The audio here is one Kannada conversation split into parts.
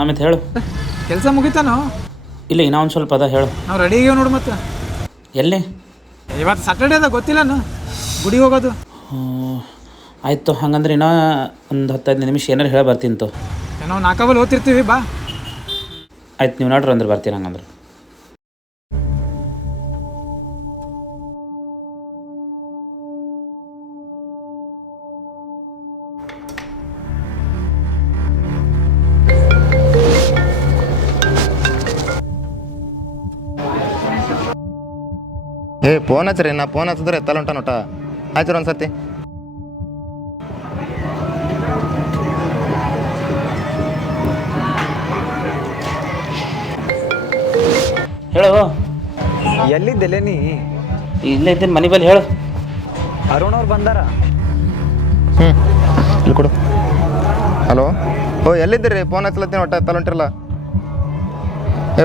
ಆಮೇಲೆ ಹೇಳು. ಕೆಲಸ ಮುಗಿತಾನೋ? ಇಲ್ಲ ಇನ್ನೂ ಒಂದು ಸ್ವಲ್ಪ ಅದ ಹೇಳು. ನಾವು ರೆಡಿ ಆಗ್ಯಾವ ನೋಡು. ಮತ್ತೆ ಎಲ್ಲಿ? ಇವತ್ತು ಸಾಟರ್ಡೇ ಅದ, ಗೊತ್ತಿಲ್ಲನು ಗುಡಿಗೆ ಹೋಗೋದು. ಆಯಿತು, ಹಂಗಂದ್ರೆ ಇನ್ನೂ ಒಂದು 10-15 ನಿಮಿಷ ಏನಾರು ಹೇಳಿ ಬರ್ತೀನಿ ತೋ. ನಾವು ನಾಲ್ಕಬಲ್ಲಿ ಓದ್ತಿರ್ತೀವಿ ಬಾ. ಆಯ್ತು, ನೀವು ನೋಡ್ರಿ ಅಂದ್ರೆ ಬರ್ತೀನಿ ಹಂಗಂದ್ರೆ. ಫೋನ್ ಹಚ್ಚ್ರಿ, ನಾ ಫೋನ್ ಹಚ್ಚಿದ್ರೆ ಎತ್ತಲ್ಲ ಉಂಟ ನೋಟ. ಆಯ್ತು ಒಂದು ಸರ್ತಿ. ಹೇಳು. ಎಲ್ಲಿದ್ದೆಲೆ ನೀ? ಇಲ್ಲೇ ಇದ್ದೀನಿ ಮನೆ ಬಲ್ಲಿ. ಹೇಳು. ಅರುಣ್ ಅವ್ರು ಬಂದಾರ. ಇಲ್ಲಿ ಕೊಡು. ಹಲೋ. ಎಲ್ಲಿದ್ದೀರಿ? ಫೋನ್ ಹಚ್ಲತ್ತೀನಿ, ಒಟ್ಟ ಎತ್ತಲ್ಲ ಉಂಟಿರಲ್ಲ.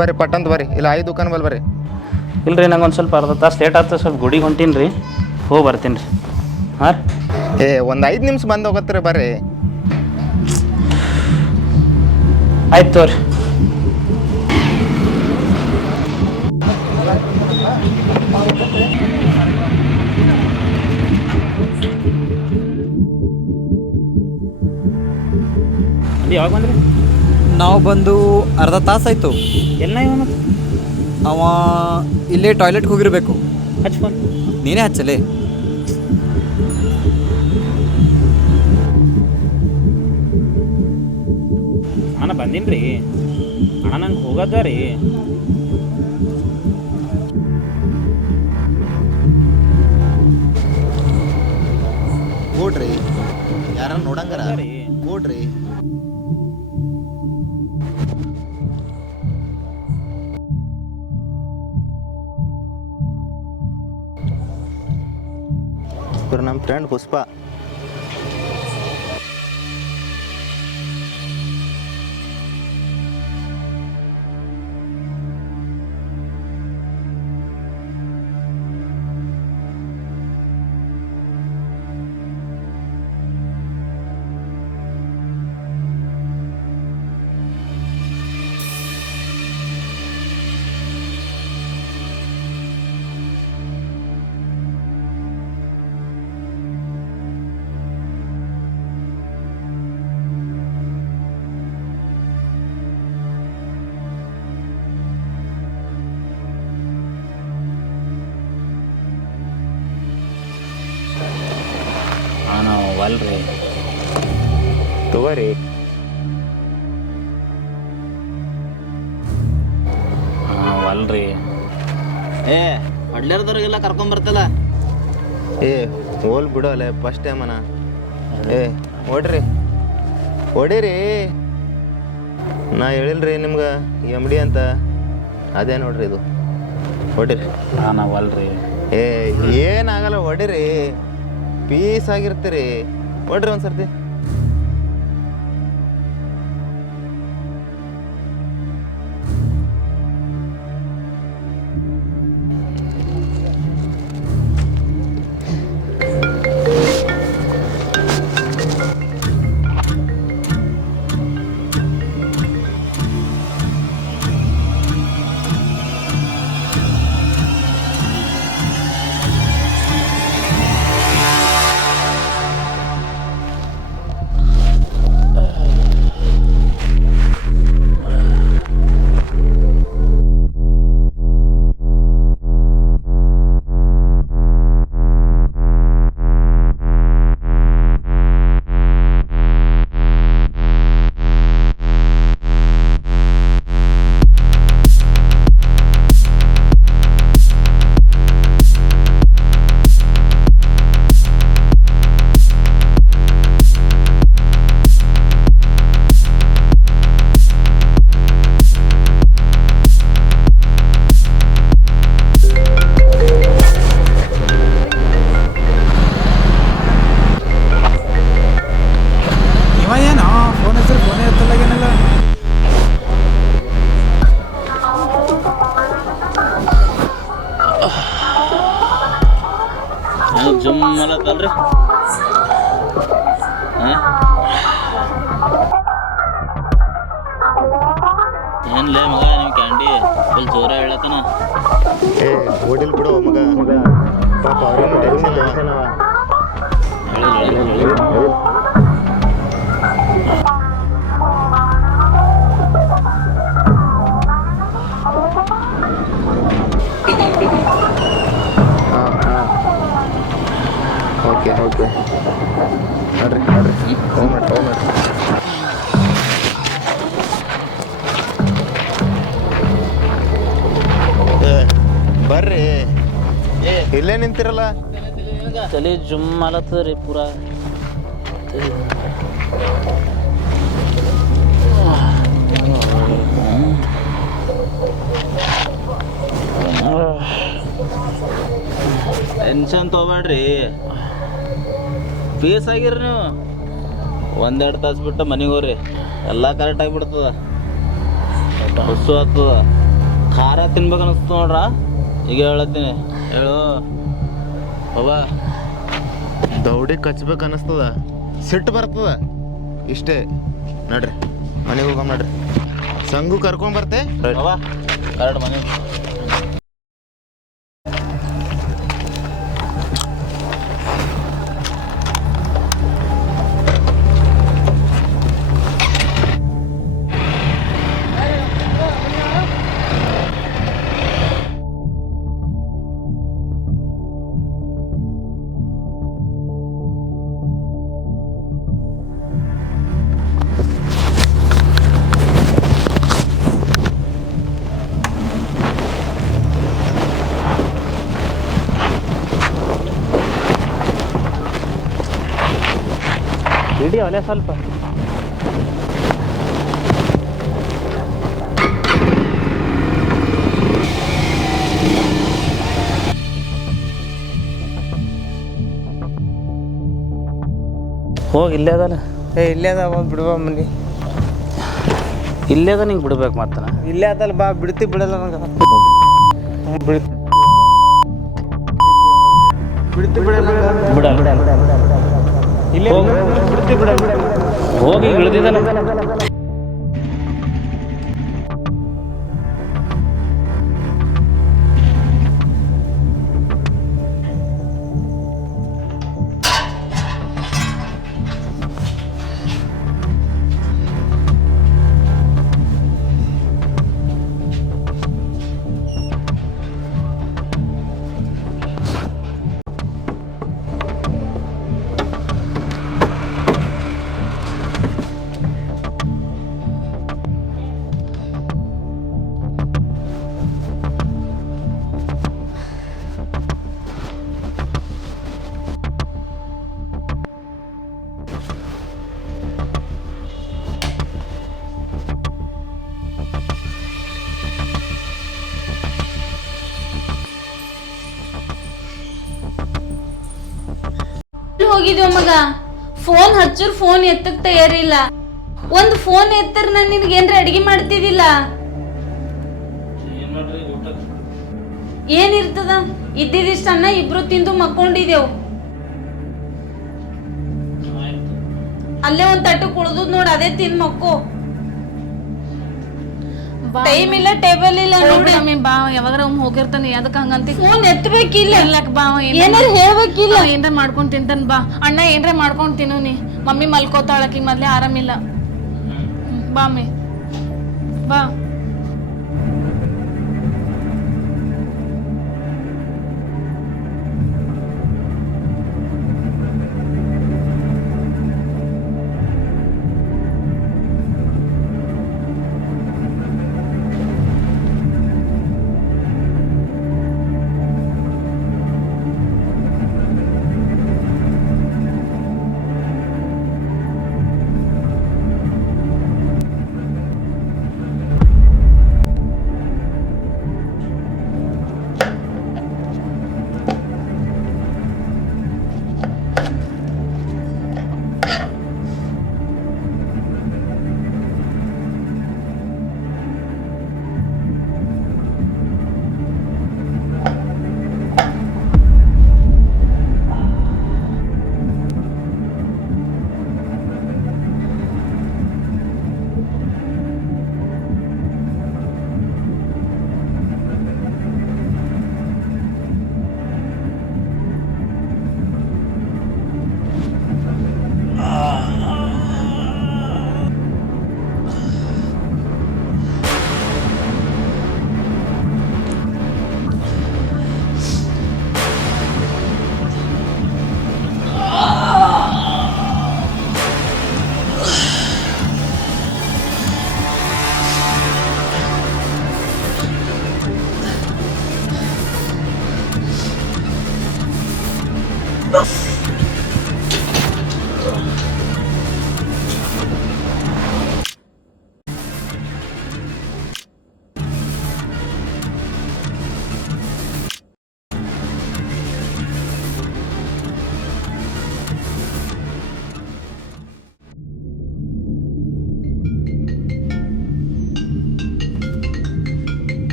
ಬರ್ರಿ ಪಟ್ಟಂತ ಬರ್ರಿ, ಇಲ್ಲ 5 ದುಕಾನ್ ಬಲ್ಲಿ ಬರ್ರಿ. ಇಲ್ಲ ರೀ, ನಂಗೆ ಒಂದು ಸ್ವಲ್ಪ ಅರ್ಧ ತಾಸು ಲೇಟ್ ಆಗ್ತದೆ, ಸ್ವಲ್ಪ ಗುಡಿಗೆ ಹೊಂಟೀನಿ ರೀ, ಹೋಗಿ ಬರ್ತೀನಿ ರೀ. ಹಾಂ ಒಂದು 5 ನಿಮಿಷ ಬಂದು ಹೋಗತ್ತೀರಿ, ಬರ್ರಿ. ಆಯ್ತು ತೋರಿ. ಅದು ಯಾವಾಗ ಬಂದ್ರಿ? ನಾವು ಬಂದು ಅರ್ಧ ತಾಸಾಯ್ತು. ಎಲ್ಲ ಇವನು ಅವ ಇಲ್ಲೇ ಟಾಯ್ಲೆಟ್ಗೆ ಹೋಗಿರ್ಬೇಕು. ಹಚ್ಚ ಫೋನ್. ನೀನೇ ಹಚ್ಚಲೇ. ಅಣ್ಣ ಬಂದೀನಿ ರೀ. ಅಣ್ಣ ನಂಗೆ ಹೋಗೋದ ರೀ. ಕೂಡ್ರಿ, ಯಾರ ನೋಡಂಗಾರ ಕೂಡ್ರಿ. ನಮ್ಮ ಫ್ರೆಂಡ್ ಪುಷ್ಪ. ನಾವು ಅಲ್ರಿ ತಗೋರಿ. ಅಲ್ರಿ ಹೊಡ್ಲೇರ್ದವ್ರಿಗೆಲ್ಲ ಕರ್ಕೊಂಬರ್ತಲ್ಲ. ಹೋಲ್ ಬಿಡೋಲ್ಲ, ಫಸ್ಟ್ ಟೈಮನ. ಓಡ್ರಿ ಹೊಡೀರಿ. ನಾ ಹೇಳಿಲ್ರಿ ನಿಮ್ಗೆ MD ಅಂತ, ಅದೇ ನೋಡ್ರಿ ಇದು. ಹೊಡೀರಿ. ನಾವು ಅಲ್ರಿ. ಏನಾಗಲ್ಲ, ಹೊಡೀರಿ. ಪೀಸ್ ಆಗಿರ್ತೀರಿ. ಹೊಡ್ರಿ ಒಂದು ಸರ್ತಿ. ಜುಮ್ ಅಲ್ಲತ್ತಲ್ರಿ. ಹಾಂ ಏನ್ಲೇ ಮಗ ನಿಮ್ಮ ಕ್ಯಾಂಡಿ ಫುಲ್ ಜೋರ ಹೇಳತನ. ಏ ಓಡಿಲ್ ಬಿಡು ಮಗ, ಪಾಪ ಅವ್ರೇನು ಟೆನ್ಷನ್ ಅವ. ಓಕೆ ಓಕೆ ನೋಡ್ರಿ ಹೋಗ್ರಿ ಬರ್ರಿ, ಇಲ್ಲೇ ನಿಂತಿರಲ್ಲ. ತಲೆ ಜುಮ್ ಆಲತ್ತದ ರೀ ಪೂರಾ. ಟೆನ್ಷನ್ ತೊಗೊಬೇಡ್ರಿ, ಪೀಸ್ ಆಗಿರಿ ನೀವು. 1-2 ತಾಸು ಬಿಟ್ಟು ಮನೆಗೆ ಹೋಗ್ರಿ, ಎಲ್ಲ ಕರೆಕ್ಟ್ ಆಗಿಬಿಡ್ತದ. ಹಸು ಆಗ್ತದ, ಖಾರ ತಿನ್ಬೇಕು ಅನಿಸ್ತು ನೋಡ್ರ. ಈಗ ಹೇಳತ್ತೀನಿ, ಹೇಳು ಬಾಬಾ. ದೌಡಿ ಕಚ್ಬೇಕು ಅನಿಸ್ತದ, ಸಿಟ್ಟು ಬರ್ತದ. ಇಷ್ಟೇ ನಡ್ರಿ, ಮನೆಗೆ ಹೋಗಮ್ಮ ನಡ್ರಿ. ಸಂಗು ಕರ್ಕೊಂಡ್ ಬರ್ತೆ ಬಾಬಾ ಕರೆಕ್ಟ್ ಮನೆ. ಹಿಡಿ ಅವಲೇ ಸ್ವಲ್ಪ. ಹೋಗಿ ಇಲ್ಲೇ ಅದಲ್ಲ. ಇಲ್ಲೇ ಅದ ಬಿಡುವ ಮನಿ. ಇಲ್ಲೇ ಅದ, ನಿಂಗೆ ಬಿಡ್ಬೇಕು ಮತ್ತೆ. ಇಲ್ಲೇ ಅದಲ್ಲ ಬಾ, ಬಿಡ್ತಿ ಬಿಡಲ್ಲ ನನಗೆ. ಬಿಡ್ತಿ ಬಿಡಲ್ಲ ಇಲ್ಲೇ ಬಿಡ್ತಿ ಬಿಡಲ್ಲ. ಹೋಗಿ ಇಳಿದಿದ್ದಾನೆ. ಹೋಗಿದ್ವ ಮಗ, ಫೋನ್ ಹಚ್ಚರ್ ಫೋನ್ ಎತ್ತಕ್ ತಯಾರಿಲ್ಲ. ಒಂದು ಫೋನ್ ಎತ್ತರ ನಾನು ನಿನಗೆ ಏನ್ರ ಅಡಿಗೆ ಮಾಡ್ತಿದ್ದಿಲ್ಲ. ಏನಿರ್ತದ, ಇದ್ದಿದಿಷ್ಟ ಅನ್ನ ಇಬ್ರು ತಿಂದು ಮಕ್ಕೊಂಡಿದ್ದೇವು. ಅಲ್ಲೇ ಒಂದ್ ತಟ್ಟು ಕುಳ್ದು ನೋಡ್, ಅದೇ ತಿಂದ್ ಮಕ್ಕೋ. ಟೈಮ್ ಇಲ್ಲ, ಟೇಬಲ್ ಇಲ್ಲ ನೋಡಿ. ಬಾ, ಯಾವಾಗಾರ ಹೋಗಿರ್ತಾನೆ, ಅದಕ್ಕೆ ಹಂಗಂತ ಫೋನ್ ಎತ್ತಬೇಕಿಲ್ಲ. ಬಾ, ಏನಾರ ಹೇಳ್ಬೇಕಿಲ್ಲ. ಏನ್ರ ಮಾಡ್ಕೊಂಡ್ ತಿಂತಾನ. ಬಾ ಅಣ್ಣ, ಏನ್ರ ಮಾಡ್ಕೊಂಡ್ ತಿನ್ನು. ನೀ ಮಮ್ಮಿ ಮಲ್ಕೋತಾಳಕಿ, ಮೊದ್ಲೇ ಆರಾಮಿಲ್ಲ. ಬಾ ಮೇ ಬಾ.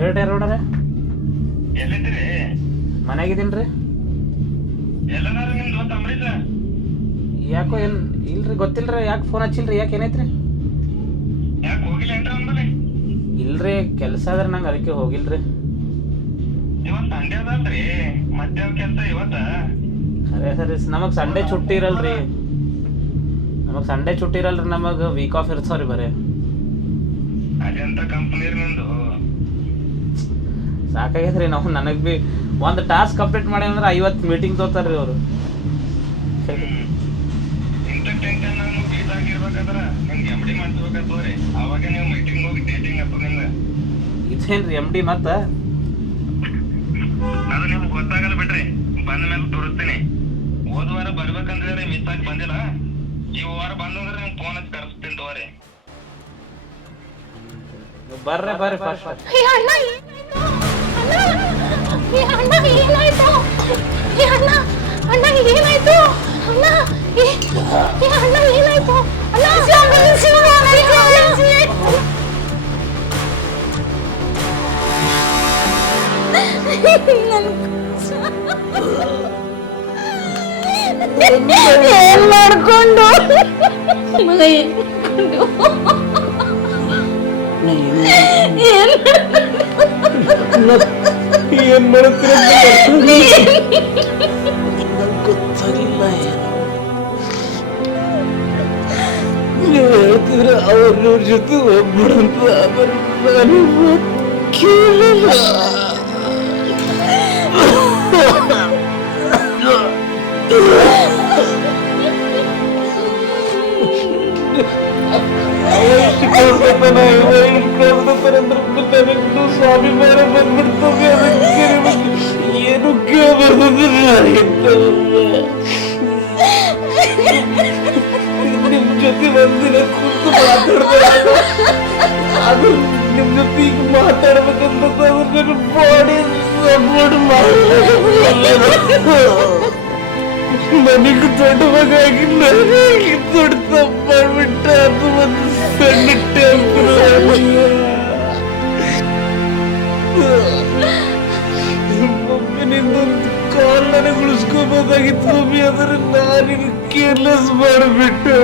ಹೇಳ್ರಿ ರೋಡರೆ ಎಲ್ಲಿದ್ದೀರಿ? ಮನೆಯಾಗಿದ್ದೀನಿ ರೀ. ಎಲ್ಲದಾರು ನಿಮ್ ದೋಸ್ತ ಅಂಬರೀಷ? ಯಾಕೋ ಏನು ಇಲ್ರಿ ಗೊತ್ತಿಲ್ರಿ, ಯಾಕೆ ಫೋನ್ ಹಚ್ಚಿಲ್ರಿ? ಯಾಕೆ ಏನೈತ್ರಿ? ಯಾಕೆ ಹೋಗಿಲ್ಲ ಏನ್ರ ಅಂಬಲ್ಲಿ? ಇಲ್ರಿ ಕೆಲಸ ಅದ್ರ ನಂಗೆ ಅದಕ್ಕೆ ಹೋಗಿಲ್ರಿ. ಇವತ್ತು ಸಂಡೇ ಅದಲ್ರಿ, ಮತ್ತೆ ಕೆಲಸ ಇವತ್ತ? ಅದೇ ಸರಿ, ನಮಗೆ ಸಂಡೇ छुट्टी ಇರಲ್ರಿ. ನಮಗೆ ಸಂಡೇ छुट्टी ಇರಲ್ರಿ, ನಮಗೆ ವೀಕ್ ಆಫ್ ಇರ್ತಾವ್ರಿ ಬರೇ. ಅದೆಂತ ಕಂಪ್ನಿ ನಿಂದು? ಸಾಕಾಗೈತ್ರಿ ನಾವು. ನನಗೆ ಬಿ ಒಂದು ಟಾಸ್ಕ್ ಕಂಪ್ಲೀಟ್ ಮಾಡಿ ಅಂದ್ರೆ 50 ಮೀಟಿಂಗ್ ತಗೋತಾರ್ರಿ ಅವರು. ಇಂಥ ಟೆನ್ಷನ್ ನಾನು ಬೀಸ್ ಆಗಿರ್ಬೇಕಾದ್ರ ನಿಮ್ಗೆ MD ಮಾಡ್ಸ್ಬೇಕತ್ತವ್ರಿ. ಅವಾಗ ನೀವು ಮೀಟಿಂಗ್ ಹೋಗಿ ಡೇಟಿಂಗ್ ಆಗ್ತದೆ ನಿಮ್ಗೆ. ಇದೇನ್ರಿ MD ಮತ್ತೆ? ಅದು ನಿಮ್ಗೆ ಗೊತ್ತಾಗಲ್ಲ ಬಿಡ್ರಿ, ಬಂದ ಮೇಲೆ ತೋರಿಸ್ತೀನಿ. ಹೋದ ವಾರ ಬರ್ಬೇಕಂದ್ರೆ ಮಿಸ್ ಆಗಿ ಬಂದಿಲ್ಲ. ಈ ವಾರ ಬಂದಂದ್ರೆ ನಿಮ್ಗೆ ಫೋನ್ ಹಚ್ಚಿ ಕರೆಸ್ತೀನಿ ತಗೋರಿ. ಬರ್ರಿ ಫಸ್ಟ್. ಏ ಅಣ್ಣ ಏನಾಯ್ತು? ಏ ಅಣ್ಣ ಏನಾಯ್ತು? ಅಣ್ಣ ಏನಾಯ್ತು? ಏನ್ ಮಾಡ್ಕೊಂಡು ಏನ್ ಗೊತ್ತಾಗಿಲ್ಲ. ನೀವು ಹೇಳ್ತಿದ್ರೆ ಅವ್ರ ಜೊತೆ ಒಬ್ಬರಂತ ಕೇಳಿಲ್ಲ. ಸ್ವಾಮಿ ಬೇರೆ ಬಂದ್ಬಿಡ್ತದೆ. ಏನು ನಿಮ್ ಜೊತೆ ಒಂದಿನ ಕುಂತು ಮಾತಾಡ್ತಾರೆ. ಅದು ನಿಮ್ ಜೊತೆ ಈಗ ಮಾತಾಡ್ಬೇಕಂತ ನನ್ನ ಬಾಡಿ ಸಪೋರ್ಟ್ ನನಗೆ ದೊಡ್ಡ ಮಗ ಆಗಿಲ್ಲ, ದೊಡ್ಡ ತಪ್ಪು ಮಾಡ್ಬಿಟ್ಟ. ಅದು ಒಂದು ಸಣ್ಣ ಮಮ್ಮಿ ನಿಂದೊಂದು ಕಾಲ್ ನನಗೆ ಉಳಿಸ್ಕೋಬೋದಾಗಿತ್ತು ಮಮ್ಮಿ, ಆದ್ರೆ ನಾನು ಕೇರ್ಲೆಸ್ ಮಾಡಿಬಿಟ್ಟೆ.